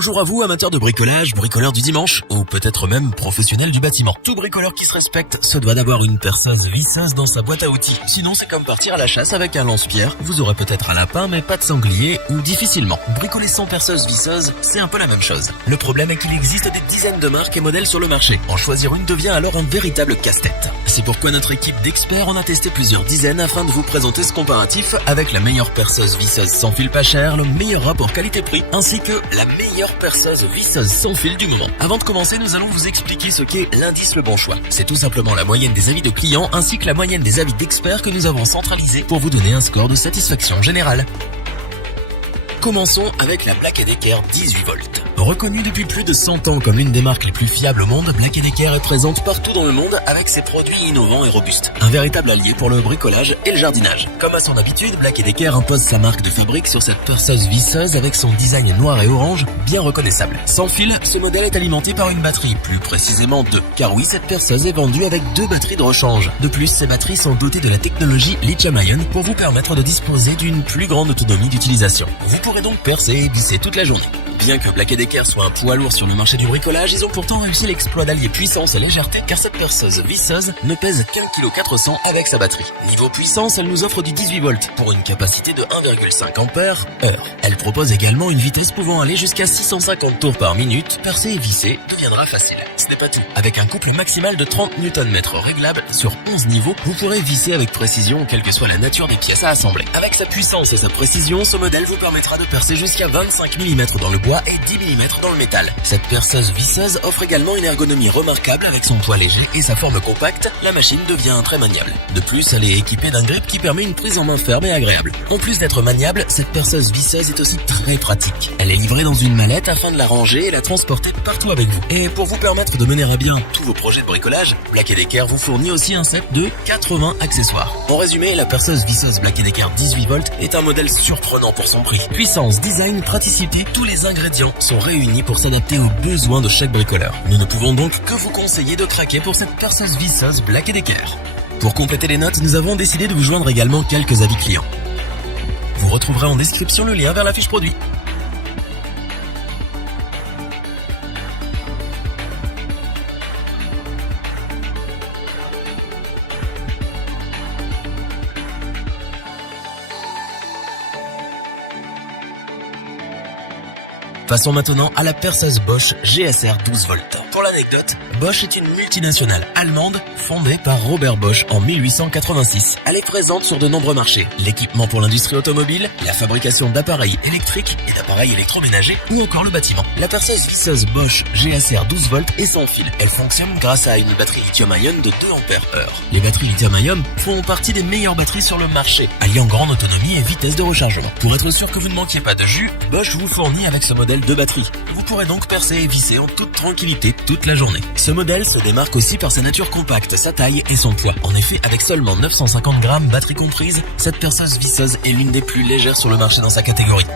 Bonjour à vous, amateurs de bricolage, bricoleurs du dimanche, ou peut-être même professionnels du bâtiment. Tout bricoleur qui se respecte se doit d'avoir une perceuse visseuse dans sa boîte à outils. Sinon, c'est comme partir à la chasse avec un lance-pierre. Vous aurez peut-être un lapin, mais pas de sanglier, ou difficilement. Bricoler sans perceuse visseuse, c'est un peu la même chose. Le problème est qu'il existe des dizaines de marques et modèles sur le marché. En choisir une devient alors un véritable casse-tête. C'est pourquoi notre équipe d'experts en a testé plusieurs dizaines afin de vous présenter ce comparatif avec la meilleure perceuse visseuse sans fil pas cher, le meilleur rapport qualité-prix, ainsi que la meilleure perceuse visseuse sans fil du moment. Avant de commencer, nous allons vous expliquer ce qu'est l'indice Le Bon Choix. C'est tout simplement la moyenne des avis de clients ainsi que la moyenne des avis d'experts que nous avons centralisés pour vous donner un score de satisfaction générale. Commençons avec la Black & Decker 18 volts. Reconnue depuis plus de 100 ans comme l'une des marques les plus fiables au monde, Black & Decker est présente partout dans le monde avec ses produits innovants et robustes. Un véritable allié pour le bricolage et le jardinage. Comme à son habitude, Black & Decker impose sa marque de fabrique sur cette perceuse visseuse avec son design noir et orange bien reconnaissable. Sans fil, ce modèle est alimenté par une batterie, plus précisément 2. Car oui, cette perceuse est vendue avec 2 batteries de rechange. De plus, ces batteries sont dotées de la technologie lithium-ion pour vous permettre de disposer d'une plus grande autonomie d'utilisation. Vous pourrez donc percer et visser toute la journée. Bien que Black & Decker soit un poids lourd sur le marché du bricolage, ils ont pourtant réussi l'exploit d'allier puissance et légèreté car cette perceuse visseuse ne pèse qu'1,4 kg avec sa batterie. Niveau puissance, elle nous offre du 18 volts pour une capacité de 1,5 ampères heure. Elle propose également une vitesse pouvant aller jusqu'à 650 tours par minute. Percer et visser deviendra facile. Ce n'est pas tout. Avec un couple maximal de 30 Nm réglable sur 11 niveaux, vous pourrez visser avec précision quelle que soit la nature des pièces à assembler. Avec sa puissance et sa précision, ce modèle vous permettra de percer jusqu'à 25 mm dans le bois et 10 mm dans le métal. Cette perceuse visseuse offre également une ergonomie remarquable avec son poids léger et sa forme compacte, la machine devient très maniable. De plus, elle est équipée d'un grip qui permet une prise en main ferme et agréable. En plus d'être maniable, cette perceuse visseuse est aussi très pratique. Elle est livrée dans une mallette afin de la ranger et la transporter partout avec vous. Et pour vous permettre de mener à bien tous vos projets de bricolage, Black & Decker vous fournit aussi un set de 80 accessoires. En résumé, la perceuse visseuse Black & Decker 18 volts est un modèle surprenant pour son prix. Puissance, design, praticité, tous les ingrédients sont réunis pour s'adapter aux besoins de chaque bricoleur. Nous ne pouvons donc que vous conseiller de craquer pour cette perceuse visseuse Black & Decker. Pour compléter les notes, nous avons décidé de vous joindre également quelques avis clients. Vous retrouverez en description le lien vers la fiche produit. Passons maintenant à la perceuse Bosch GSR 12 volts. Pour l'anecdote, Bosch est une multinationale allemande fondée par Robert Bosch en 1886. Elle est présente sur de nombreux marchés. L'équipement pour l'industrie automobile, la fabrication d'appareils électriques et d'appareils électroménagers ou encore le bâtiment. La perceuse visseuse Bosch GSR 12 volts est sans fil. Elle fonctionne grâce à une batterie lithium-ion de 2 ampères heure. Les batteries lithium-ion font partie des meilleures batteries sur le marché, alliant grande autonomie et vitesse de rechargement. Pour être sûr que vous ne manquiez pas de jus, Bosch vous fournit avec ce modèle 2 batteries. Vous pourrez donc percer et visser en toute tranquillité toute la journée. Ce modèle se démarque aussi par sa nature compacte, sa taille et son poids. En effet, avec seulement 950 grammes, batterie comprise, cette perceuse visseuse est l'une des plus légères sur le marché dans sa catégorie.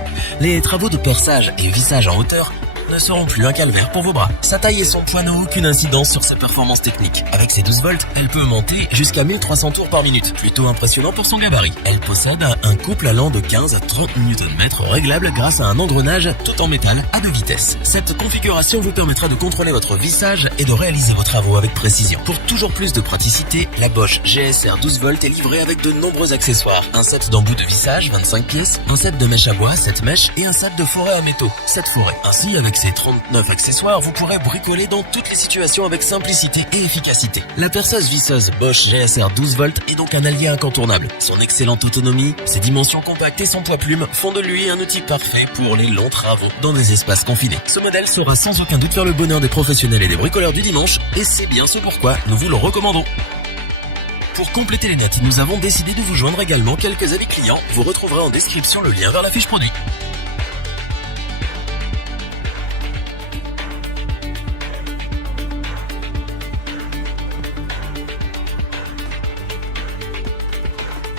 Les travaux de perçage et vissage en hauteur ne seront plus un calvaire pour vos bras. Sa taille et son poids n'ont aucune incidence sur ses performances techniques. Avec ses 12 volts, elle peut monter jusqu'à 1300 tours par minute. Plutôt impressionnant pour son gabarit. Elle possède un couple allant de 15 à 30 Nm réglable grâce à un engrenage tout en métal à 2 vitesses. Cette configuration vous permettra de contrôler votre vissage et de réaliser vos travaux avec précision. Pour toujours plus de praticité, la Bosch GSR 12 volts est livrée avec de nombreux accessoires. Un set d'embouts de vissage, 25 pièces, un set de mèches à bois, 7 mèches et un set de forêt à métaux, 7 forêts. Ainsi, avec ces 39 accessoires, vous pourrez bricoler dans toutes les situations avec simplicité et efficacité. La perceuse visseuse Bosch GSR 12 volts est donc un allié incontournable. Son excellente autonomie, ses dimensions compactes et son poids plume font de lui un outil parfait pour les longs travaux dans des espaces confinés. Ce modèle saura sans aucun doute faire le bonheur des professionnels et des bricoleurs du dimanche, et c'est bien ce pourquoi nous vous le recommandons. Pour compléter les notes, nous avons décidé de vous joindre également quelques avis clients. Vous retrouverez en description le lien vers la fiche produit.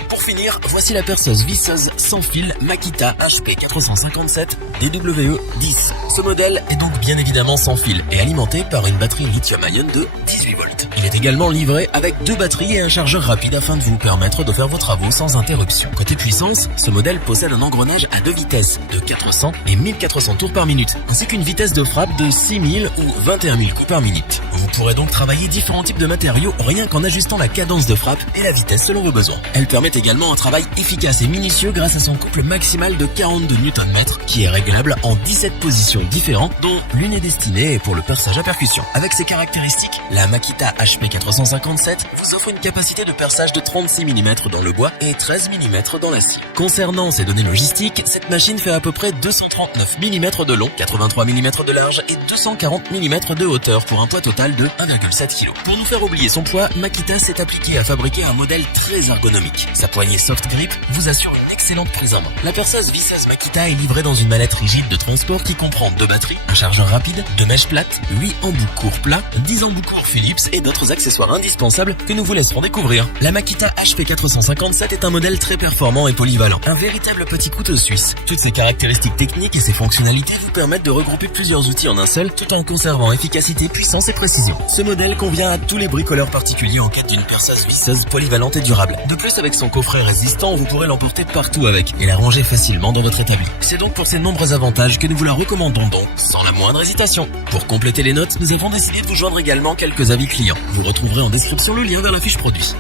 Pour finir, voici la perceuse visseuse sans fil Makita HP 457 DWE 10. Ce modèle est donc bien évidemment sans fil et alimenté par une batterie lithium-ion de 18 volts. Il est également livré avec 2 batteries et un chargeur rapide afin de vous permettre de faire vos travaux sans interruption. Côté puissance, ce modèle possède un engrenage à 2 vitesses de 400 et 1400 tours par minute, ainsi qu'une vitesse de frappe de 6000 ou 21 000 coups par minute. Vous pourrez donc travailler différents types de matériaux rien qu'en ajustant la cadence de frappe et la vitesse selon vos besoins. Elle permet également un travail efficace et minutieux grâce à son couple maximal de 42 Nm qui est réglable en 17 positions différentes dont l'une est destinée pour le perçage à percussion. Avec ses caractéristiques, la Makita HP 457 vous offre une capacité de perçage de 36 mm dans le bois et 13 mm dans l'acier. Concernant ses données logistiques, cette machine fait à peu près 239 mm de long, 83 mm de large et 240 mm de hauteur pour un poids total de 1,7 kg. Pour nous faire oublier son poids, Makita s'est appliqué à fabriquer un modèle très ergonomique. Sa poignée soft grip vous assure une excellente prise en main. La perceuse visseuse Makita est livrée dans une mallette rigide de transport qui comprend 2 batteries, un chargeur rapide, 2 mèches plates, 8 embouts courts plats, 10 embouts courts Philips et d'autres accessoires indispensables que nous vous laisserons découvrir. La Makita HP 457 est un modèle très performant et polyvalent, un véritable petit couteau suisse. Toutes ses caractéristiques techniques et ses fonctionnalités vous permettent de regrouper plusieurs outils en un seul tout en conservant efficacité, puissance et précision. Ce modèle convient à tous les bricoleurs particuliers en quête d'une perceuse visseuse polyvalente et durable. De plus, avec son coffret résistant, vous pourrez l'emporter partout avec et la ranger facilement dans votre établi. C'est donc pour ces nombreux avantages que nous vous la recommandons donc sans la moindre hésitation. Pour compléter les notes, nous avons décidé de vous joindre également quelques avis clients. Vous retrouverez en description le lien vers la fiche produit.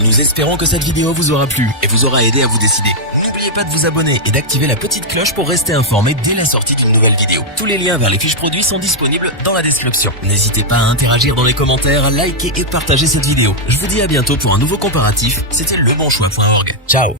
Nous espérons que cette vidéo vous aura plu et vous aura aidé à vous décider. N'oubliez pas de vous abonner et d'activer la petite cloche pour rester informé dès la sortie d'une nouvelle vidéo. Tous les liens vers les fiches produits sont disponibles dans la description. N'hésitez pas à interagir dans les commentaires, à liker et partager cette vidéo. Je vous dis à bientôt pour un nouveau comparatif. C'était lebonchoix.org. Ciao.